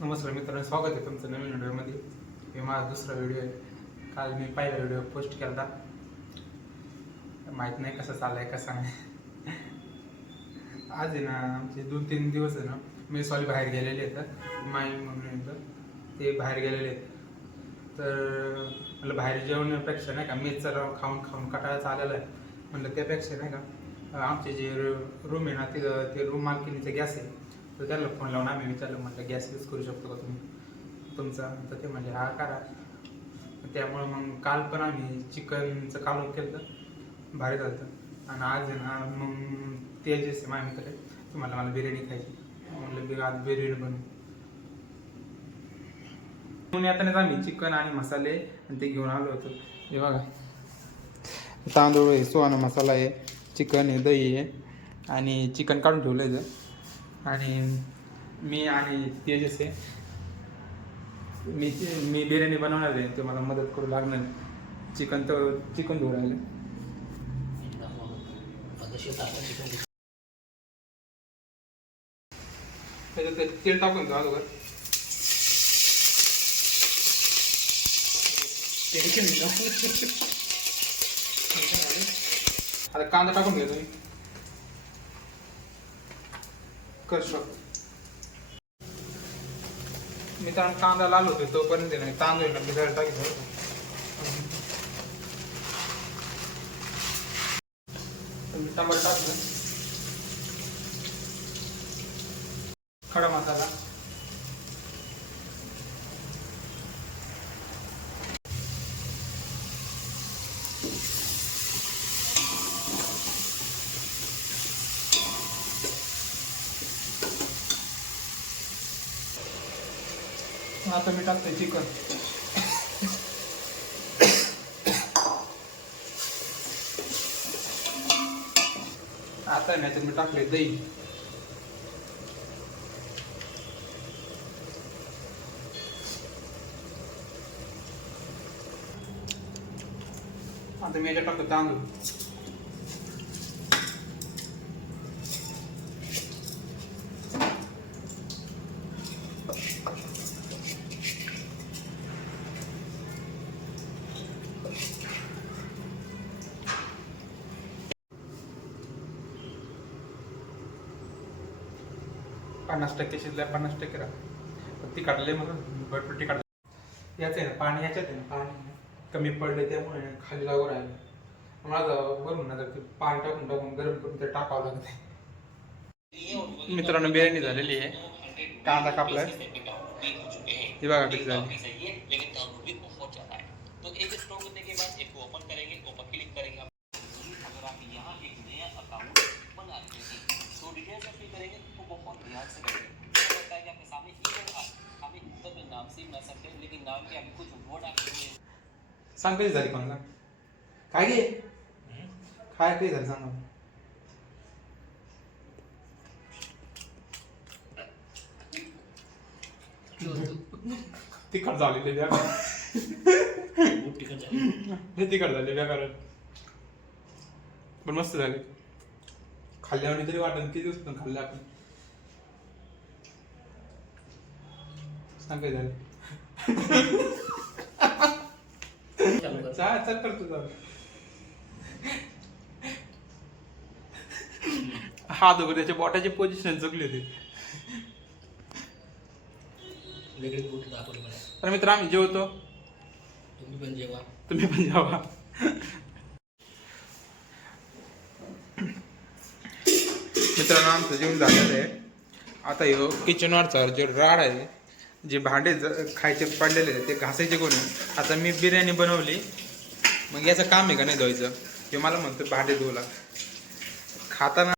नमस्कार मित्रांनो, स्वागत आहे तुमचं नवीन व्हिडिओमध्ये. हे माझा दुसरा व्हिडिओ आहे. काल मी पहिला व्हिडिओ पोस्ट केला, माहीत नाही कसा चाललाय कसा नाही. आज आहे ना, आमचे 2-3 दिवस आहे ना, मी सॉरी बाहेर गेलेले आहेत. माई म्हणून येतं ते बाहेर गेलेले आहेत. तर मला बाहेर जेवण्यापेक्षा नाही का, मेसचं खाऊन खाऊन कंटाळा आलेला आहे. म्हणलं त्यापेक्षा नाही का, आमचे जे रूम आहे ना, ते रूम मालकीनीचा गॅस आहे. तर त्याला फोन लावून आम्ही विचारलं, म्हटलं गॅस यूज करू शकतो का तुम्ही तुमचा. तर ते म्हणजे हा करा. त्यामुळं मग काल पण आम्ही चिकनचं कालवण केलं, भारी झालं. आणि आज आहे ना, मग ते जे माझ्या मित्र आहे, तुम्हाला मला बिर्याणी खायची. म्हटलं की आज बिर्याणी म्हणून येतानाच आम्ही चिकन आणि मसाले आणि ते घेऊन आलो होतो. हे बघा, तांदूळ आहे, सुहाना मसाला आहे, चिकन आहे, दही आहे आणि चिकन काढून ठेवलं आहे. आणि मी आणि तेजस आहे, मी बिर्याणी बनवणार आहे. ते मला मदत करू लागणार. चिकन धुवून राहिलं. त्याच्यात तेल टाकून जा अगोदर. आता कांदा टाकून घ्या तुम्ही. मित्रांनो, कांदा लाल होतो तोपर्यंत नाही तांदूळ ना भिजायला टाकायचं. टमाटर टाकलं, खडा मसाला, आता मी टाकतोय चिकन. आता नाही तर मी टाकले दही. आता मी याच्यात टाकतो तांदूळ. पन्नास टक्के शिजल्या, 50% राहा. ती काढले म्हणून भरपूर ती काढलं. याचं आहे ना पाणी, याच्यात आहे ना पाणी कमी पडले त्यामुळे खाली लागू राहिलं. माझं वरून ना, तर ते पाणी टाकून टाकून गरम करून ते टाकावं लागतं. मित्रांनो, बिर्याणी झालेली आहे. कांदा कापलाय, हे बघा किती झाली. सांग कधी झाली कोणाला काय घे काय काही झालं सांग. तिखट झालेले तिखट झाले व्याकरण, पण मस्त झाले. खाल्ल्यावर तरी वाटत किती दिवस पण खाल्ले आपण. सांग काय झालं. चल करतो जाऊ. हात वगैरे त्याच्या बोटाची पोझिशन चुकली होती. तर मित्र, आम्ही जेवतो, तुम्ही पण जेवा. मित्रांनो, आमचं जेवण झालेलं आहे. आता ह्यो किचनवरचा जो राड आहे, जे भांडे खायचे पडलेले आहे ते घासायचे कोणी. आता मी बिर्याणी बनवली, मग याचं काम आहे का नाही धुवायचं. हे मला म्हणतो भांडे धुवला खाताना.